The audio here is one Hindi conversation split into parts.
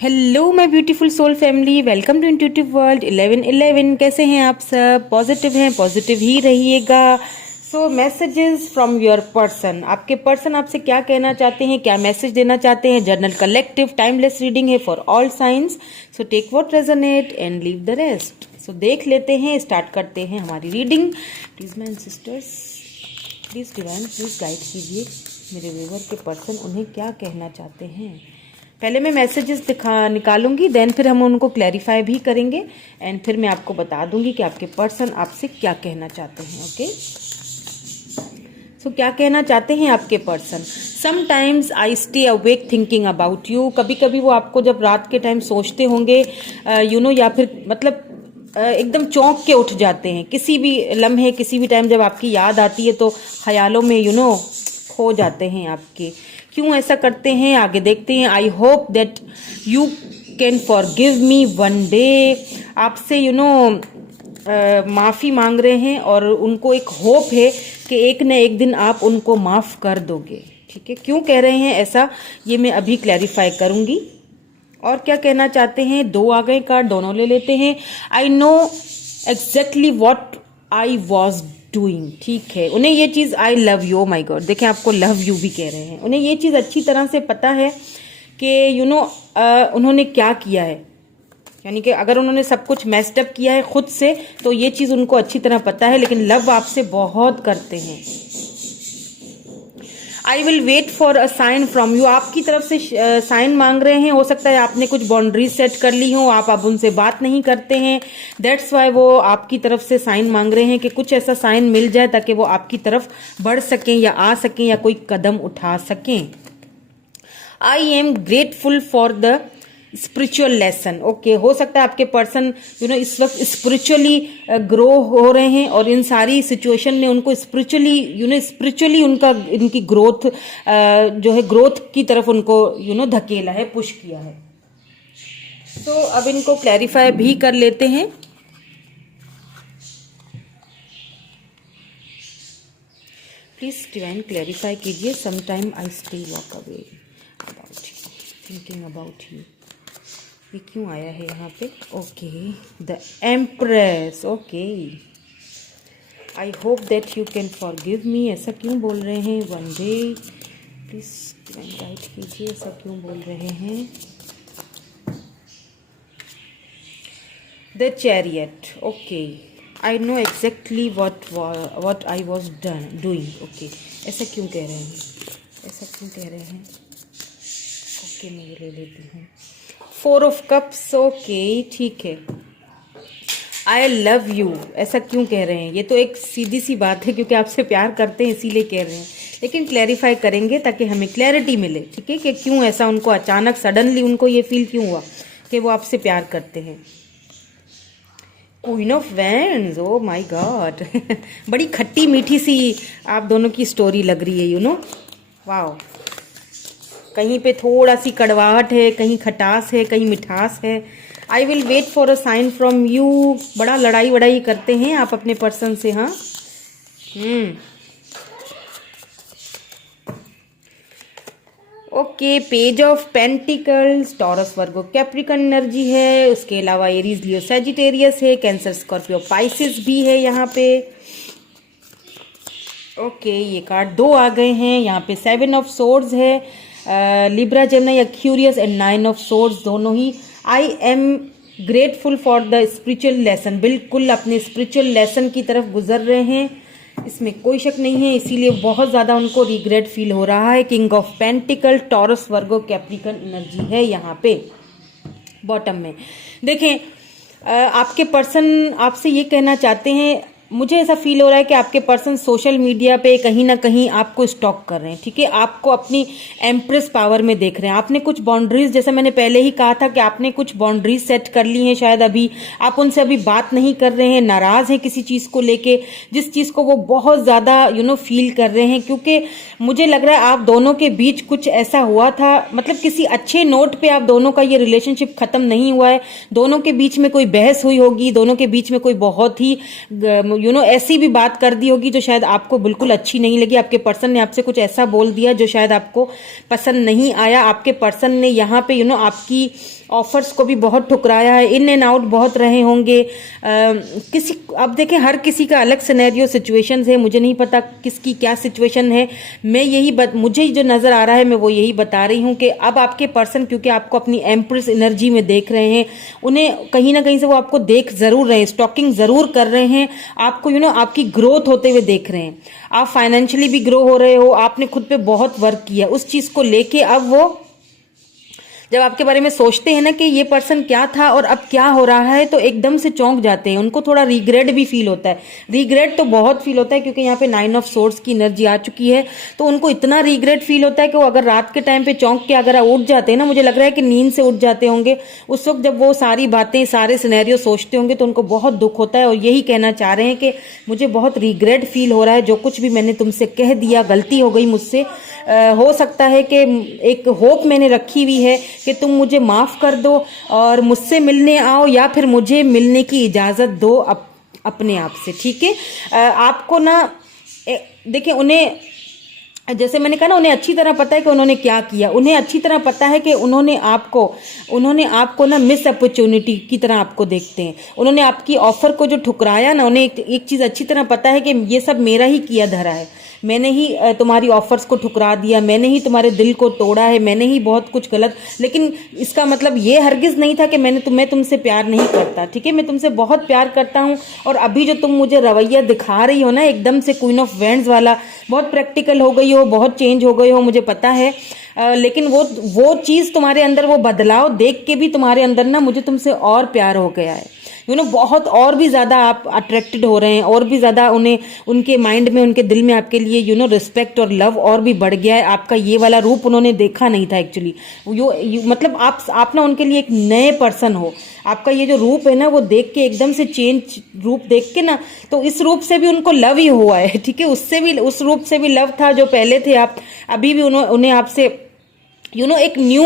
Hello my beautiful soul family, welcome to intuitive world 1111। कैसे हैं आप सब? पॉजिटिव हैं, पॉजिटिव ही रहिएगा। सो मैसेजेस फ्रॉम योर पर्सन, आपके पर्सन आपसे क्या कहना चाहते हैं, क्या मैसेज देना चाहते हैं। जर्नल कलेक्टिव टाइमलेस रीडिंग है for all signs, so take what resonate and leave the rest. So देख लेते हैं, स्टार्ट करते हैं हमारी reading. Please my sisters, please divine, please guide कीजिए मेरे व्यूअर के पर्सन उन्हें क्या कहना चाहते हैं। पहले मैं मैसेजेस निकालूंगी, देन फिर हम उनको क्लैरिफाई भी करेंगे एंड फिर मैं आपको बता दूंगी कि आपके पर्सन आपसे क्या कहना चाहते हैं। ओके, सो क्या कहना चाहते हैं आपके person. Sometimes I stay awake thinking about you. कभी कभी वो आपको जब रात के टाइम सोचते होंगे या फिर मतलब एकदम चौंक के उठ जाते हैं। किसी भी लम्हे, किसी भी टाइम जब आपकी याद आती है तो ख्यालों में खो जाते हैं आपके। क्यों ऐसा करते हैं आगे देखते हैं। I hope that you can forgive me one day. आपसे माफ़ी मांग रहे हैं और उनको एक होप है कि एक न एक दिन आप उनको माफ़ कर दोगे। ठीक है, क्यों कह रहे हैं ऐसा ये मैं अभी क्लैरिफाई करूंगी। और क्या कहना चाहते हैं, दो आ गए कार्ड, दोनों ले लेते हैं। I know exactly what I was doing. ठीक है, उन्हें ये चीज़ I love you, my god, देखें आपको लव यू भी कह रहे हैं। उन्हें ये चीज़ अच्छी तरह से पता है कि उन्होंने क्या किया है। यानी कि अगर उन्होंने सब कुछ मेस्ड अप किया है खुद से तो ये चीज़ उनको अच्छी तरह पता है, लेकिन लव आपसे बहुत करते हैं। I will wait for a sign from you. आपकी तरफ से साइन मांग रहे हैं। हो सकता है आपने कुछ बाउंड्रीज सेट कर ली हो, आप अब उनसे बात नहीं करते हैं। दैट्स वाई वो आपकी तरफ से साइन मांग रहे हैं कि कुछ ऐसा साइन मिल जाए ताकि वो आपकी तरफ बढ़ सकें या आ सकें या कोई कदम उठा सकें। आई am grateful for the spiritual lesson. Okay, हो सकता है आपके पर्सन इस वक्त स्पिरिचुअली ग्रो हो रहे हैं और इन सारी सिचुएशन ने उनको स्पिरिचुअली इनकी ग्रोथ जो है ग्रोथ की तरफ उनको धकेला है, पुश किया है। तो अब इनको क्लैरिफाई भी कर लेते हैं। प्लीज डिवाइन क्लैरिफाई कीजिए। Sometime I stay walk away about you, thinking about you. ये क्यों आया है यहाँ पे? Okay, the empress. Okay, I hope that you can forgive me. ऐसा क्यों बोल रहे हैं? वन डे, प्लीज गाइड कीजिए, ऐसा क्यों बोल रहे हैं? The chariot. Okay, I know exactly what I was doing. Okay, ऐसा क्यों कह रहे हैं? ऐसा क्यों कह रहे हैं? ओके, मैं ये ले लेती हूँ। 4 ऑफ कप्स। ओके, ठीक है। आई लव यू, ऐसा क्यों कह रहे हैं? ये तो एक सीधी सी बात है क्योंकि आपसे प्यार करते हैं इसीलिए कह रहे हैं, लेकिन क्लैरिफाई करेंगे ताकि हमें क्लैरिटी मिले। ठीक है, कि क्यों ऐसा उनको अचानक सडनली उनको ये फील क्यों हुआ कि वो आपसे प्यार करते हैं। Queen of wands. Oh my God बड़ी खट्टी मीठी सी आप दोनों की स्टोरी लग रही है। वाओ, कहीं पे थोड़ा सी कड़वाहट है, कहीं खटास है, कहीं मिठास है। I will wait for a sign from you. बड़ा लड़ाई वड़ाई करते हैं आप अपने पर्सन से। हाँ, okay, page of pentacles, Taurus Virgo Capricorn energy है। उसके अलावा एरीज लियो सैजिटेरियस है, कैंसर स्कॉर्पियो पाइसिस भी है यहाँ पे। ओके, ये कार्ड दो आ गए हैं यहाँ पे। 7 ऑफ सोर्ड्स है, Libra Gemini Aquarius and 9 of swords दोनों ही। I am grateful for the spiritual lesson. बिल्कुल अपने स्पिरिचुअल लेसन की तरफ गुजर रहे हैं, इसमें कोई शक नहीं है, इसीलिए बहुत ज़्यादा उनको रिग्रेट फील हो रहा है। King of pentacle, Taurus Virgo Capricorn energy है यहाँ पे बॉटम में। देखें, आपके पर्सन आपसे ये कहना चाहते हैं, मुझे ऐसा फील हो रहा है कि आपके पर्सन सोशल मीडिया पे कहीं ना कहीं आपको स्टॉक कर रहे हैं। ठीक है, आपको अपनी एम्प्रेस पावर में देख रहे हैं। आपने कुछ बाउंड्रीज, जैसे मैंने पहले ही कहा था कि आपने कुछ बाउंड्रीज सेट कर ली हैं। शायद अभी आप उनसे अभी बात नहीं कर रहे हैं, नाराज हैं किसी चीज़ को लेके, जिस चीज़ को वो बहुत ज़्यादा फील कर रहे हैं। क्योंकि मुझे लग रहा है आप दोनों के बीच कुछ ऐसा हुआ था, मतलब किसी अच्छे नोट पे आप दोनों का ये रिलेशनशिप खत्म नहीं हुआ है। दोनों के बीच में कोई बहस हुई होगी, दोनों के बीच में कोई बहुत ही ऐसी भी बात कर दी होगी जो शायद आपको बिल्कुल अच्छी नहीं लगी। आपके पर्सन ने आपसे कुछ ऐसा बोल दिया जो शायद आपको पसंद नहीं आया। आपके पर्सन ने यहाँ पे आपकी ऑफर्स को भी बहुत ठुकराया है, इन एंड आउट बहुत रहे होंगे। किसी, अब देखें हर किसी का अलग सिनेरियो सिचुएशंस है, मुझे नहीं पता किसकी क्या सिचुएशन है। मैं मुझे जो नज़र आ रहा है मैं वो यही बता रही हूँ कि अब आपके पर्सन, क्योंकि आपको अपनी एम्प्रेस एनर्जी में देख रहे हैं, उन्हें कहीं ना कहीं से वो आपको देख ज़रूर रहे हैं, स्टॉकिंग ज़रूर कर रहे हैं, आपको आपकी ग्रोथ होते हुए देख रहे हैं। आप फाइनेंशियली भी ग्रो हो रहे हो, आपने खुद पे बहुत वर्क किया, उस चीज़ को लेके अब वो जब आपके बारे में सोचते हैं ना कि ये पर्सन क्या था और अब क्या हो रहा है, तो एकदम से चौंक जाते हैं, उनको थोड़ा रिग्रेट भी फील होता है। रिग्रेट तो बहुत फील होता है क्योंकि यहाँ पे 9 ऑफ सोर्ड्स की एनर्जी आ चुकी है, तो उनको इतना रिग्रेट फील होता है कि वो अगर रात के टाइम पे चौंक के अगर उठ जाते हैं ना, मुझे लग रहा है कि नींद से उठ जाते होंगे उस वक्त, जब वो सारी बातें सारे सिनेरियो सोचते होंगे तो उनको बहुत दुख होता है और यही कहना चाह रहे हैं कि मुझे बहुत रिग्रेट फील हो रहा है, जो कुछ भी मैंने तुमसे कह दिया गलती हो गई मुझसे। हो सकता है कि एक होप मैंने रखी हुई है कि तुम मुझे माफ़ कर दो और मुझसे मिलने आओ, या फिर मुझे मिलने की इजाज़त दो अपने आप से, ठीक है। आपको ना देखिए, उन्हें जैसे मैंने कहा ना, उन्हें अच्छी तरह पता है कि उन्होंने क्या किया, उन्हें अच्छी तरह पता है कि उन्होंने आपको ना मिस अपॉर्चुनिटी की तरह आपको देखते हैं। उन्होंने आपकी ऑफर को जो ठुकराया ना, उन्हें एक चीज़ अच्छी तरह पता है कि ये सब मेरा ही किया धरा है, मैंने ही तुम्हारी ऑफर्स को ठुकरा दिया, मैंने ही तुम्हारे दिल को तोड़ा है, मैंने ही बहुत कुछ गलत। लेकिन इसका मतलब ये हरगिज़ नहीं था कि मैं तुमसे प्यार नहीं करता, ठीक है, मैं तुमसे बहुत प्यार करता हूँ। और अभी जो तुम मुझे रवैया दिखा रही हो ना, एकदम से क्वीन ऑफ वैंड्स वाला, बहुत प्रैक्टिकल हो गई हो, बहुत चेंज हो गई हो, मुझे पता है। लेकिन वो चीज़ तुम्हारे अंदर, वो बदलाव देख के भी तुम्हारे अंदर ना मुझे तुमसे और प्यार हो गया है, बहुत और भी ज़्यादा आप अट्रैक्टेड हो रहे हैं, और भी ज़्यादा उन्हें, उनके माइंड में, उनके दिल में आपके लिए रिस्पेक्ट और लव और भी बढ़ गया है। आपका ये वाला रूप उन्होंने देखा नहीं था एक्चुअली, मतलब आप ना उनके लिए एक नए पर्सन हो। आपका ये जो रूप है ना, वो देख के एकदम से चेंज रूप देख के ना, तो इस रूप से भी उनको लव ही हुआ है, ठीक है। उससे भी, उस रूप से भी लव था जो पहले थे आप, अभी भी उन्हें आपसे एक न्यू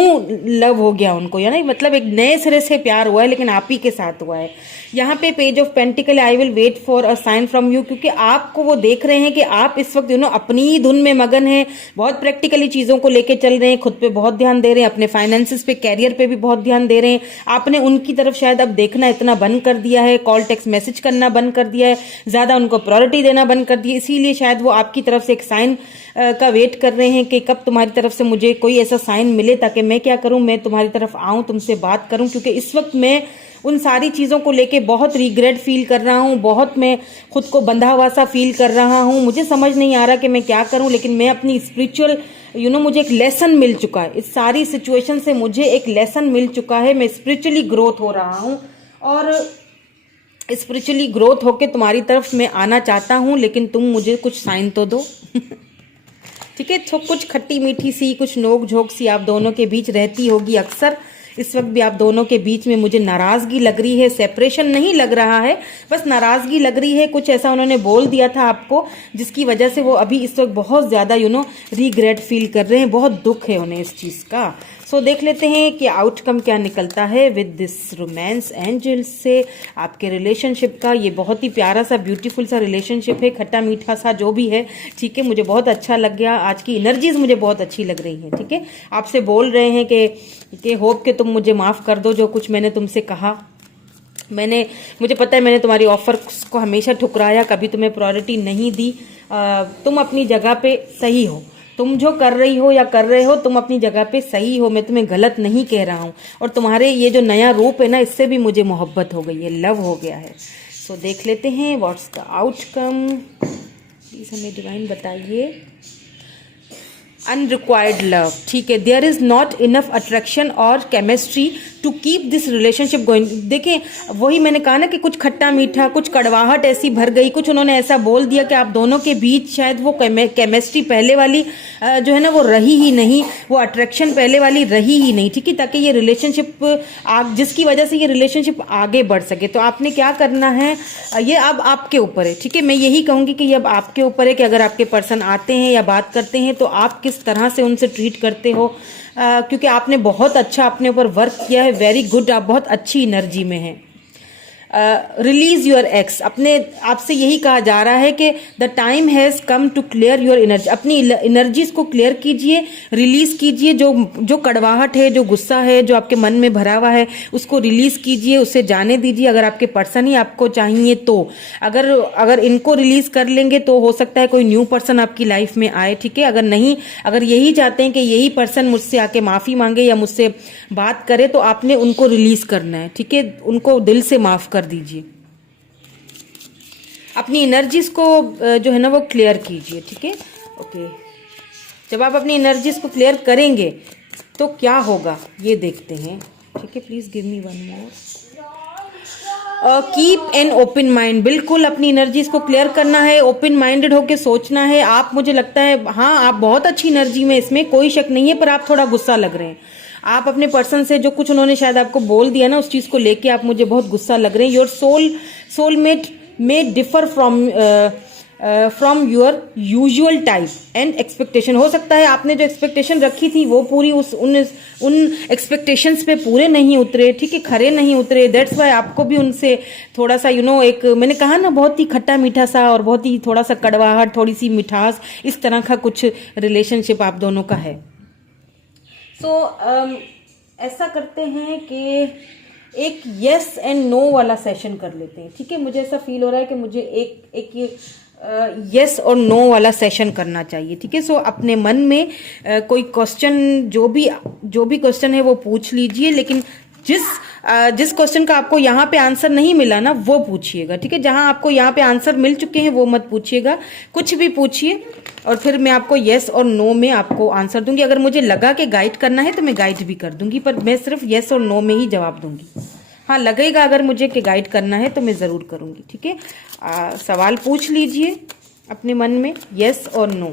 लव हो गया उनको, यानी मतलब एक नए सिरे से प्यार हुआ है, लेकिन आप ही के साथ हुआ है। यहाँ पे page of pentacle, I will wait for a sign from you, क्योंकि आपको वो देख रहे हैं कि आप इस वक्त अपनी ही धुन में मगन हैं, बहुत प्रैक्टिकली चीज़ों को लेके चल रहे हैं, खुद पे बहुत ध्यान दे रहे हैं, अपने फाइनेंसिस पे, कैरियर पे भी बहुत ध्यान दे रहे हैं। आपने उनकी तरफ शायद अब देखना इतना बंद कर दिया है, कॉल टेक्स्ट मैसेज करना बंद कर दिया है, ज़्यादा उनको प्रायोरिटी देना बंद कर दिया, इसीलिए शायद वो आपकी तरफ से एक साइन का वेट कर रहे हैं कि कब तुम्हारी तरफ से मुझे कोई ऐसा साइन मिले, ताकि मैं क्या करूं, मैं तुम्हारी तरफ आऊं, तुमसे बात करूं, क्योंकि इस वक्त मैं उन सारी चीज़ों को लेके बहुत रिग्रेट फील कर रहा हूं, बहुत मैं खुद को बंधा हुआ सा फील कर रहा हूं, मुझे समझ नहीं आ रहा कि मैं क्या करूं। लेकिन मैं अपनी स्पिरिचुअल मुझे एक लेसन मिल चुका है, इस सारी सिचुएशन से मुझे एक लेसन मिल चुका है, मैं स्पिरिचुअली ग्रोथ हो रहा हूँ, और स्पिरिचुअली ग्रोथ होके तुम्हारी तरफ मैं आना चाहता हूँ, लेकिन तुम मुझे कुछ साइन तो दो। ठीक है, तो कुछ खट्टी मीठी सी, कुछ नोक झोंक सी आप दोनों के बीच रहती होगी अक्सर। इस वक्त भी आप दोनों के बीच में मुझे नाराज़गी लग रही है, सेपरेशन नहीं लग रहा है, बस नाराज़गी लग रही है। कुछ ऐसा उन्होंने बोल दिया था आपको जिसकी वजह से वो अभी इस वक्त बहुत ज़्यादा रिग्रेट फील कर रहे हैं, बहुत दुख है उन्हें इस चीज़ का। सो देख लेते हैं कि आउटकम क्या निकलता है विद दिस रोमांस एंजल से आपके रिलेशनशिप का। ये बहुत ही प्यारा सा, ब्यूटीफुल सा रिलेशनशिप है, खट्टा मीठा सा जो भी है, ठीक है। मुझे बहुत अच्छा लग गया, आज की एनर्जीज मुझे बहुत अच्छी लग रही हैं, ठीक है। आपसे बोल रहे हैं कि होप कि तुम मुझे माफ़ कर दो जो कुछ मैंने तुमसे कहा। मुझे पता है मैंने तुम्हारी ऑफर को हमेशा ठुकराया, कभी तुम्हें प्रायोरिटी नहीं दी। तुम अपनी जगह पे सही हो, तुम जो कर रही हो या कर रहे हो, तुम अपनी जगह पे सही हो, मैं तुम्हें गलत नहीं कह रहा हूँ। और तुम्हारे ये जो नया रूप है ना, इससे भी मुझे मोहब्बत हो गई है, लव हो गया है। सो देख लेते हैं व्हाट्स द आउटकम, प्लीज़ हमें डिवाइन बताइए। अनरिक्वायर्ड लव, ठीक है, there is not enough attraction और chemistry to keep this relationship going. देखें, वही मैंने कहा ना कि कुछ खट्टा मीठा, कुछ कड़वाहट ऐसी भर गई, कुछ उन्होंने ऐसा बोल दिया कि आप दोनों के बीच शायद वो केमिस्ट्री पहले वाली जो है ना वो रही ही नहीं, वो अट्रैक्शन पहले वाली रही ही नहीं, ठीक है, ताकि ये रिलेशनशिप जिसकी वजह से ये रिलेशनशिप आगे बढ़ सके। तो आपने क्या करना है, ये अब आपके ऊपर है, ठीक है। मैं यही कहूँगी कि ये अब आपके ऊपर है कि अगर आपके पर्सन आते हैं या बात करते हैं तो आप किस तरह से उनसे ट्रीट करते हो, क्योंकि आपने बहुत अच्छा अपने ऊपर वर्क किया है, वेरी गुड, आप बहुत अच्छी एनर्जी में हैं। रिलीज योर एक्स, अपने आपसे यही कहा जा रहा है कि the time has come to clear your energy, अपनी एनर्जीज को क्लियर कीजिए, रिलीज कीजिए, जो कड़वाहट है, जो गुस्सा है, जो आपके मन में भरा हुआ है, उसको रिलीज कीजिए, उसे जाने दीजिए। अगर आपके पर्सन ही आपको चाहिए तो अगर इनको रिलीज कर लेंगे तो हो सकता है कोई न्यू पर्सन आपकी लाइफ में आए, ठीक है। अगर नहीं, अगर यही चाहते हैं कि यही पर्सन मुझसे आके माफ़ी मांगे या मुझसे बात करे, तो आपने उनको रिलीज करना है, ठीक है। उनको दिल से माफ़ कर दीजिए, अपनी एनर्जीज को जो है ना वो क्लियर कीजिए, ठीक है। ओके, जब आप अपनी एनर्जीज को क्लियर करेंगे तो क्या होगा ये देखते हैं, ठीक है। Please give me one more. Keep an open mind, बिल्कुल अपनी एनर्जीज को क्लियर करना है, ओपन माइंडेड होके सोचना है। आप, मुझे लगता है हाँ आप बहुत अच्छी एनर्जी में, इसमें कोई शक नहीं है, पर आप थोड़ा गुस्सा लग रहे हैं। आप अपने पर्सन से जो कुछ उन्होंने शायद आपको बोल दिया ना, उस चीज़ को लेके आप मुझे बहुत गुस्सा लग रहे हैं। योर सोलमेट में differ from your usual type and expectation. हो सकता है आपने जो एक्सपेक्टेशन रखी थी वो पूरी उन एक्सपेक्टेशंस पे पूरे नहीं उतरे, ठीक है, खरे नहीं उतरे। दैट्स वाई आपको भी उनसे थोड़ा सा एक मैंने कहा ना, बहुत ही खट्टा मीठा सा और बहुत ही थोड़ा सा कड़वाहट, थोड़ी सी मिठास, इस तरह का कुछ रिलेशनशिप आप दोनों का है। ऐसा करते हैं कि एक यस एंड नो वाला सेशन कर लेते हैं, ठीक है। मुझे ऐसा फील हो रहा है कि मुझे एक यस और नो वाला सेशन करना चाहिए, ठीक है। अपने मन में कोई क्वेश्चन, जो भी क्वेश्चन है वो पूछ लीजिए, लेकिन जिस क्वेश्चन का आपको यहाँ पे आंसर नहीं मिला ना वो पूछिएगा, ठीक है। जहाँ आपको यहाँ पे आंसर मिल चुके हैं वो मत पूछिएगा, कुछ भी पूछिए और फिर मैं आपको येस और नो में आपको आंसर दूंगी। अगर मुझे लगा कि गाइड करना है तो मैं गाइड भी कर दूंगी, पर मैं सिर्फ येस और नो में ही जवाब दूंगी। हाँ, लगेगा अगर मुझे कि गाइड करना है तो मैं ज़रूर करूंगी, ठीक है। सवाल पूछ लीजिए अपने मन में, येस और नो।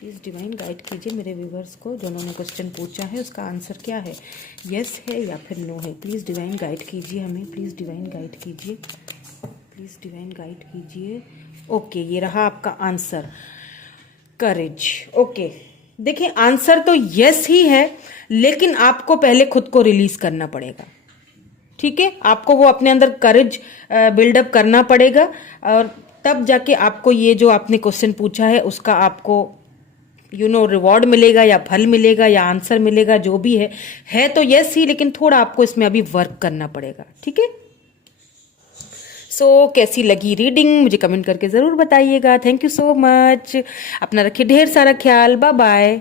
प्लीज़ डिवाइन गाइड कीजिए मेरे व्यूवर्स को, जिन्होंने क्वेश्चन पूछा है उसका आंसर क्या है, येस है या फिर नो है। प्लीज़ डिवाइन गाइड कीजिए हमें, प्लीज़ डिवाइन गाइड कीजिए, प्लीज़ डिवाइन गाइड कीजिए। ओके, ये रहा आपका आंसर, करेज। ओके, देखिए आंसर तो यस ही है, लेकिन आपको पहले खुद को रिलीज करना पड़ेगा, ठीक है। आपको वो अपने अंदर करेज बिल्डअप करना पड़ेगा, और तब जाके आपको ये जो आपने क्वेश्चन पूछा है उसका आपको रिवॉर्ड मिलेगा या फल मिलेगा या आंसर मिलेगा, जो भी है तो यस ही, लेकिन थोड़ा आपको इसमें अभी वर्क करना पड़ेगा, ठीक है। कैसी लगी रीडिंग मुझे कमेंट करके ज़रूर बताइएगा। थैंक यू सो मच, अपना रखिए ढेर सारा ख्याल, बाय बाय।